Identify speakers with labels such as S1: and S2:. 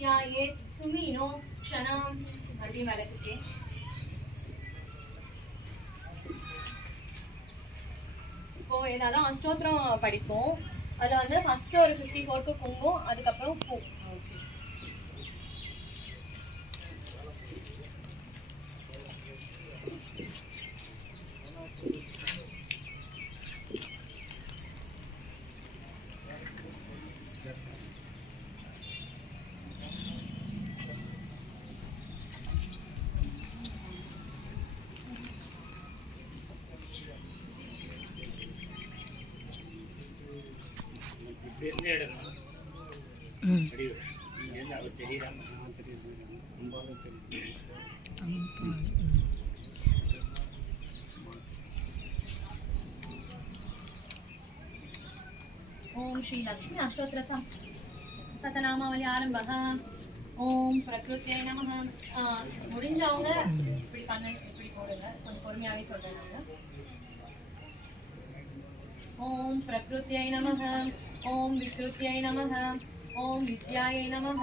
S1: स्यायेत् सुमीनो क्षणां मल्लि मलकुटे இப்போ என்னால அஷ்டோத்திரம் படிப்போம். அதில் வந்து ஃபஸ்ட்டு ஒரு ஃபிஃப்டி ஃபோர்க்கு குங்கும் அதுக்கப்புறம் பூ. ஓம் ஸ்ரீ லக்ஷ்மி அஷ்டோத்திர சம் சதநாமாவளி ஆரம்பக. ஓம் பிரகிருத்தியை நமக. முடிஞ்சவங்க இப்படி பண்ண இப்படி போடுங்க. கொஞ்சம் பொறுமையாகவே சொல்கிறேன் நாங்கள் ஓம் பிரகிருத்தியை நமக ஓம் விக்ருத்தியை நமக ஓம் வித்யாயை நமக